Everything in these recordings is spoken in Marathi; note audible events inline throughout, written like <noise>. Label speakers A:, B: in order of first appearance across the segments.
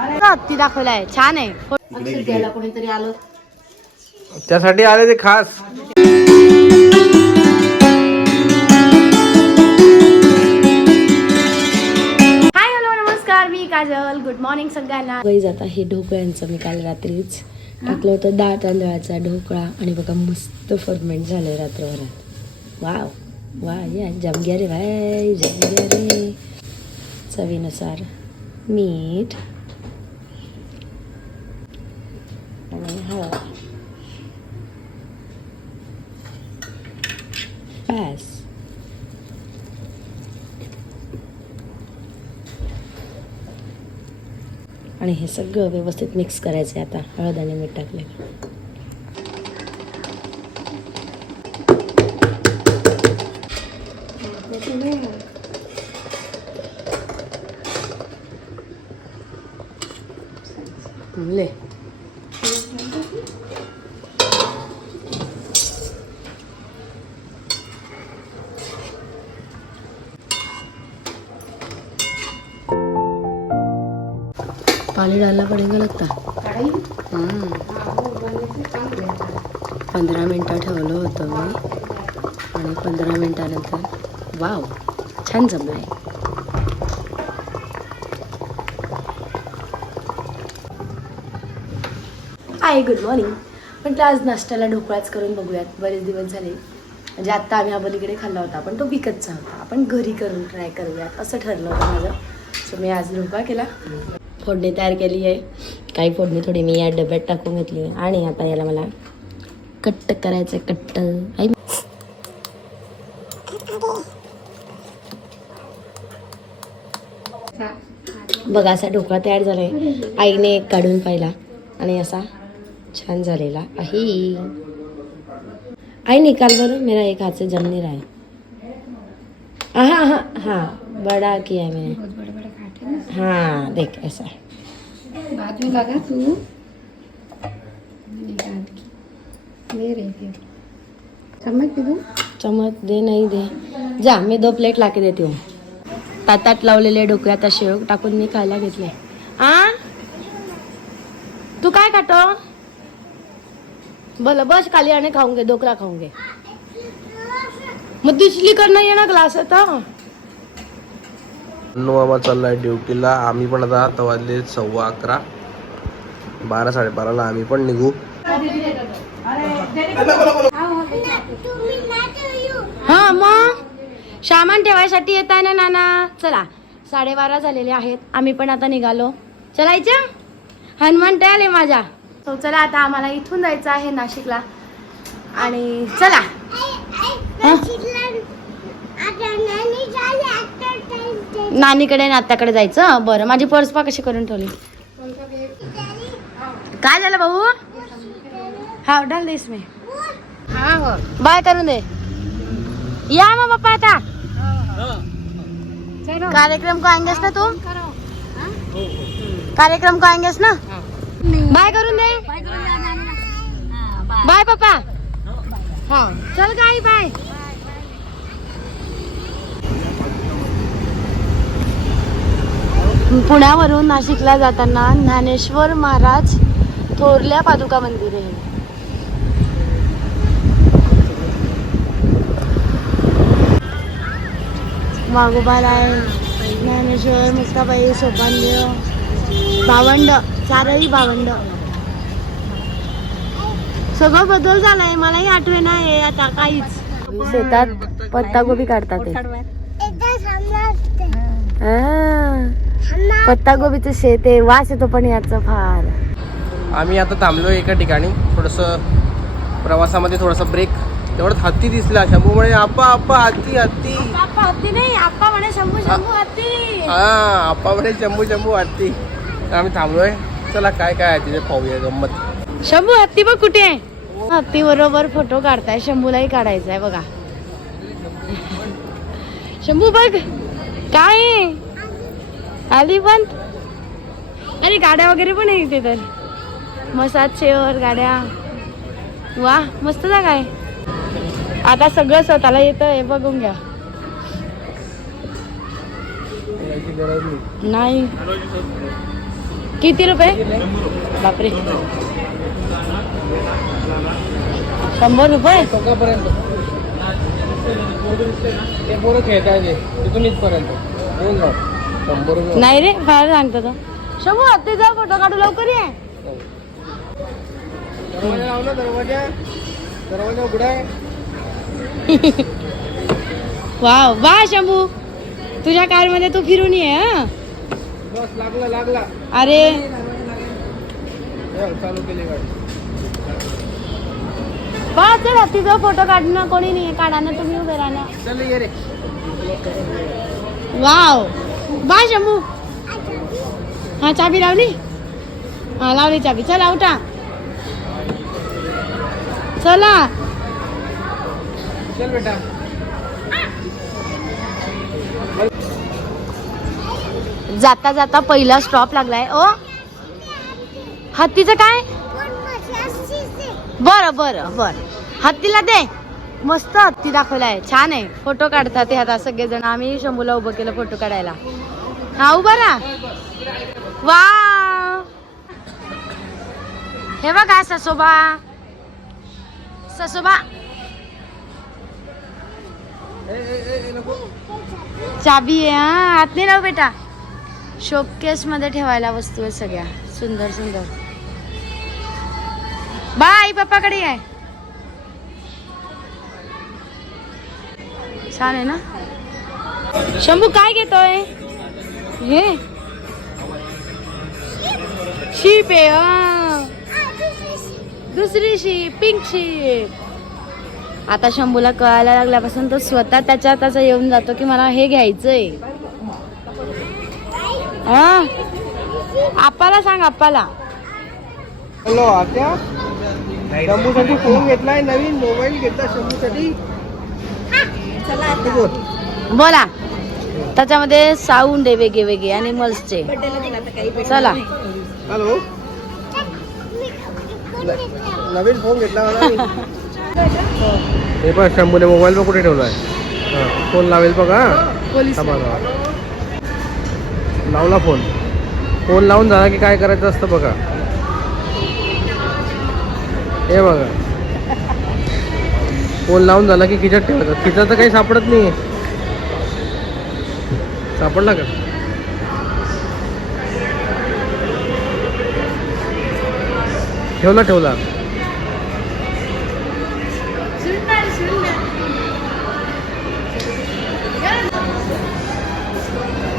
A: हत्ती दाखवलाय छान आहे.
B: अक्षर द्यायला कोणीतरी आलं.
C: त्यासाठी आले ते खास.
A: हाय हॅलो नमस्कार मी काजल. गुड मॉर्निंग सगळ्यांना. गाईज आता हे ढोकळ्यांचं मी काल रात्रीच टाकलं होतं डाळ तांदळाचा ढोकळा आणि बघा मस्त फर्मेंट झालंय रात्रभरात. वाव वा या जमग्या रे भाई जमग्या रे. चवीनुसार मीठ आणि हळद बस आणि हे सगळं व्यवस्थित मिक्स करायचं आहे आता. हळद आणि मीठ टाकले पानी डालना पड़ेगा लगता. पंधरा मिनटं ठेवलं होतं मी. आणि पंधरा मिनटानंतर वाव छान जमलं आहे आहे गुड मॉर्निंग म्हटलं आज नाश्त्याला ढोकळाच करून बघूयात. बरेच दिवस झाले. म्हणजे आत्ता आम्ही पलीकडे खाल्ला होता पण तो विकतचा होता. आपण घरी करून ट्राय करूयात असं ठरलं होतं माझं. सो मी आज ढोकळा केला. फोडणी तयार केली आहे. काही फोडणी थोडी मी या डब्यात टाकून घेतली आहे. आणि आता याला मला कट्ट करायचं आहे, कट्ट. आई. बघा असा ढोकळा तयार झालाय. आईने एक काढून पाहिला आणि असा छान झालेला आहे. आई निकाल बरं. मेरा एक हाथ से जम नहीं रहा है. हाँ हाँ हाँ बड़ा किया मैंने. हाँ. देख ऐसा
B: बाद में लगा तू दे रही थी समझ तू
A: दे नाही दे जा मी दो प्लेट लाके देते हूँ. ताटात लावलेले डोक्यात शेव टाकून मी खायला घेतले. आ? तू काय खातो? बोल बस खाली आणि खाऊंगे डोकरा घे. मग दुसरी करणं ये ना ग्लास आता.
C: मामा चाललाय ड्युटीला आम्ही पण आता आता वाजले सव्वा अकरा. बारा साडेबाराला आम्ही पण निघू.
A: हा मग? सामान ठेवायसाठी येत आहे ना नाना? चला साडेबारा झालेले आहेत. आम्ही पण आता निघालो. चलायचं हनुमान टॅल आहे माझा. तो चला आता आम्हाला इथून जायचं आहे नाशिकला. आणि चला. हा? नानीकडे आणि आत्याकडे जायचं? बरं. माझी पर्स पा कशी करून ठेवली. काय झालं भाऊ? हा डाल दे इसमें
B: हाँ
A: बाय करून दे. या मग पप्पा आता. कार्यक्रम को आएंगे ना तू? कार्यक्रम को आएंगे ना? बाय करून दे. बाय पप्पा हा चल काय बाय. पुण्यावरून नाशिकला जाताना ज्ञानेश्वर महाराज थोरल्या पादुका मंदिर. आहे आहे ज्ञानेश्वर मुक्ताबाई सोपानदेव भावंड चारही भावंड सगळं बदल झालाय मलाही आठवे नाही आता काहीच. शेतात पत्तागोबी काढतात ते हा. पत्तागोबीचं शेत आहे वास येतो पण याचा फार.
C: आम्ही आता थांबलो एका ठिकाणी थोडंसं प्रवासामध्ये थोडासा ब्रेक तेवढं हत्ती दिसला शंभू म्हणे आप्पा आप्पा हत्ती हत्ती.
A: आप्पा हत्ती नाही आप्पा म्हणे शंभू शंभू हत्ती.
C: हा आप्पा म्हणे शंभू शंभू हत्ती. तर आम्ही थांबलोय. चला काय काय आहे तिथे पाहूया गंमत.
A: शंभू हत्ती बघ कुठे आहे. हत्ती बरोबर फोटो काढताय शंभूलाही काढायचा आहे बघा. शंभू बघ काय आहे? आली पण? अरे गाड्या वगैरे पण आहे इथे तर. मसाज चेअर गाड्या. वा मस्त जागा आहे. आता सगळं स्वतःला येतं हे बघून घ्या.
C: नाही.
A: किती रुपये? बापरे. शंभर रुपये?
C: टोकापर्यंत ते पोरं खेळताय तिथून इथपर्यंत.
A: नाही रे फार सांगतो तो? शंभू हत्ती जा फोटो काढू लवकर ये.
C: दरवाजा लाव ना दरवाजा. दरवाजा उघडा. आहे <laughs>
A: वाव वा शंभू. तुझ्या कारमध्ये तू फिरून ये हं?
C: बस लागला लागला.
A: अरे.
C: चल, चालू केली
A: बा चल हत्तीचा फोटो काढणं कोणी नाही काढा ना तुम्ही उभे राहा ना
C: चल ये रे.
A: वाव. बा शंभू हा चाबी लावली हा लावली चाबी चला उठा चला
C: चल बेटा
A: जाता जाता पहिला स्टॉप लागलाय. ओ. हत्तीचं काय? बरं बरं बरं. हत्तीला दे. मस्त हत्ती दाखवलाय. छान आहे. फोटो काढतात ते आता सगळेजण. आम्ही शंभूला उभं केलं फोटो काढायला. हा उभा ना वा हे बघा ससोबा. ससोबा. चाबी आहे हा. आत नाही लाव बेटा. शोकेस मध्ये ठेवायला वस्तू आहे सगळ्या. सुंदर सुंदर. बाय पप्पाकडे आहे छान आहे ना? शंभू काय घेतोय? हे? शीप आहे हा. दुसरी शीप पिंक शीप. आता शंभूला कळायला लागल्यापासून तो स्वतः त्याच्या त्याचा येऊन जातो की मला हे घ्यायचंय. हा? आप्पाला सांग आप्पाला.
C: हॅलो आत्या. शंभूसाठी फोन घेतलाय नवीन मोबाईल घेतला शंभूसाठी. बोल.
A: त्याच्यामध्ये साऊंड आहे वेगळे वेगळे आणि मल्सचे चला.
C: हॅलो. नवीन फोन घेतला. हे पण शंभूने मोबाईल पण कुठे ठेवलाय? हा, फोन लावेल बघा. लावला फोन फोन लावून झाला की काय करायचं असतं बघा. हे बघा. फोन लावून झाला की खिचत ठेवायचा खिचत तर काही सापडत नाही सापडला का? ठेवला ठेवला.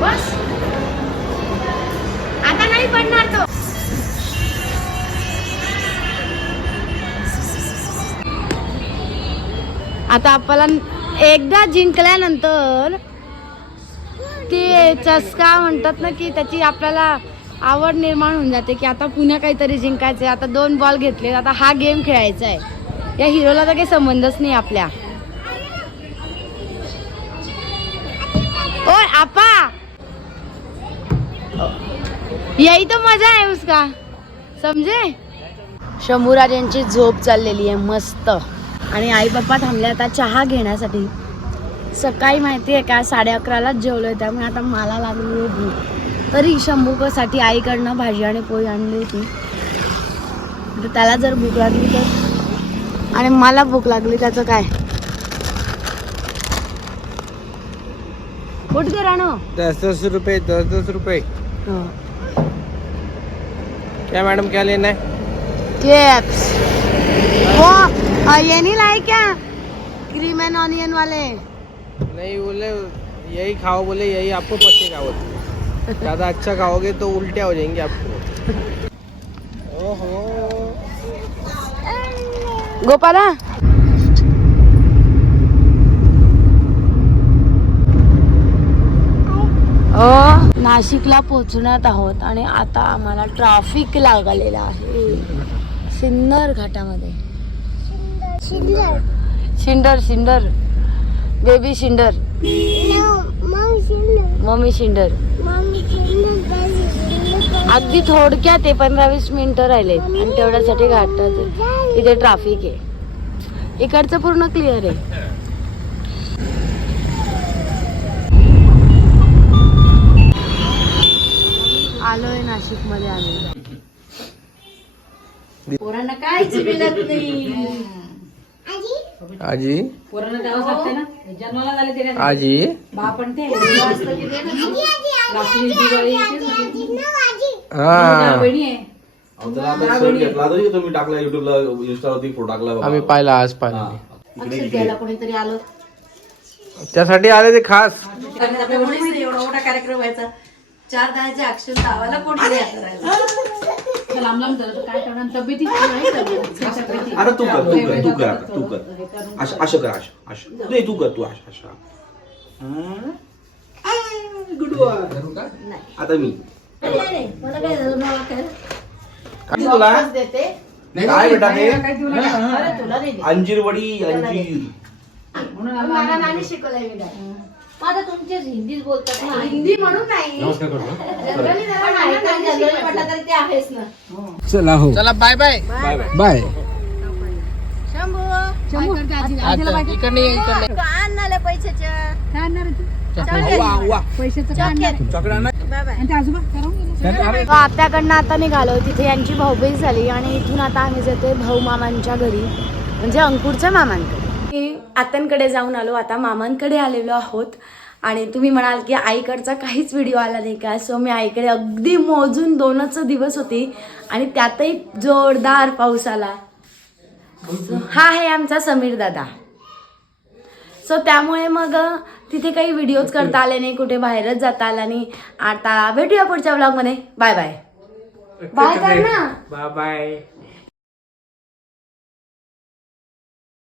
A: बस. आता नाही पडणार तो. आता आपल्याला एकदा जिंकल्यानंतर ते चस्का म्हणतात ना की त्याची आपल्याला आवड निर्माण होऊन जाते की आता पुन्हा काहीतरी जिंकायचं आहे आता दोन बॉल घेतले आता हा गेम खेळायचा आहे या हिरोला तर काही संबंधच नाही आपल्या. ओय आपा यही तो मजा आहे उसका. समजे? शंभूराज यांची झोप चाललेली आहे. मस्त. आणि आई बाप्पा थांबले आता चहा घेण्यासाठी. सकाळी माहिती आहे का साडे अकरालाच जेवलोय त्यामुळे आता मला लागली भूक. तरी शंभूसाठी आईकडनं भाजी आणि पोळी आणली होती. तर त्याला जर भूक लागली तर? आणि मला भूक लागली त्याचं काय? गे राणो.
C: दस दस रुपये दस दस रुपये. क्या मैडम क्या लेना है?
A: केप्स वो अ, ये नहीं लाए क्या? क्रीम एंड ऑनियन वाले।
C: नहीं बोले यही खाओ बोले यही आपको पचेगा बोले। ज़्यादा अच्छा खाओगे तो उल्टिया हो जाएंगे आपको। ओहो।
A: गोपाला। नाशिकला पोहोचण्यात आहोत आणि आता आम्हाला ट्रॅफिक लागलेलं आहे. सिन्नर घाटामध्ये. शिंदर शिंदर बेबी शिंदर मम्मी शिंदर अगदी थोडक्यात आहे पंधरा वीस मिनिटं राहिले. आणि तेवढ्यासाठी घाटात इथे ट्रॅफिक आहे. इकडचं पूर्ण क्लिअर आहे. आलोय ना नाशिकमध्ये आलेलो.
B: पोरांना काहीच मिळत नाही.
C: आजी?
B: पोरांना द्यावं लागते ना? जन्माला झाले ते ना.
C: आजी?
B: बापण ते मुलगा असतं की ते ना. रात्री दिवाळी येते ना.
C: हा.
B: बहिणी आहे.
D: अहो, त्याला आता सण घेतला तरी तुम्ही टाकला युट्यूबला इंस्टावरती फोटो टाकला बघा.
C: आम्ही पाहिला आज
D: हा.
C: पाहिला
D: इकडे
B: अक्षर
D: इकडे
B: घ्यायला कोणीतरी आलं?
C: त्यासाठी आले ते खास.
B: आपल्या मुलीच एवढा मोठा कार्यक्रम व्हायचा. चार दहाचे अक्षर लावायला कोणी. लांब लांब झालं तर काय करणार? तब्येती नाही तब्येती.
D: आता तू कर तू कर तू कर आता, तू कर. असं कर. अशा अशा नाही तू कर तू अशा अशा गुड आता मी.
B: मला काय झालं? मला काय?
D: काय तुला?
B: देते.
D: काय बेटा ते
B: अरे तुला नाही देत.
D: अंजीर वडी अंजीर.
B: म्हणून
A: मला
B: आम्हाला-
A: नाही शिकवलंय मी काय.
B: आता तुमचे हिंदीच बोलतात ना.
A: हिंदी म्हणून नाही.
B: जनरली जरा नाही तर जनरली म्हटलं तरी ते आहेच ना.
C: चला हो. चला बाय बाय
D: बाय
C: इकडे
B: पैशाच्या
A: आत्याकडनं आता निघालो. तिथे यांची भाऊबीज झाली आणि इथून आता आम्ही जाते भाऊ मामांच्या घरी. म्हणजे अंकुरच्या मामांकडे. आत्यांकडे जाऊन आलो आता मामांकडे आलेलो आहोत. आणि तुम्ही म्हणाल की आईकडचा काहीच व्हिडिओ आला नाही का? सो मी आईकडे अगदी मोजून दोनच दिवस होती. आणि त्यातही जोरदार पाऊस आला. हा आहे आमचा समीर दादा. सो त्यामुळे मग तिथे काही व्हिडिओज करता आले नाही कुठे बाहेरच जाता आला नाही. आता भेटूया पुढच्या ब्लॉगमध्ये बाय बाय बाय कर ना
C: बाय बाय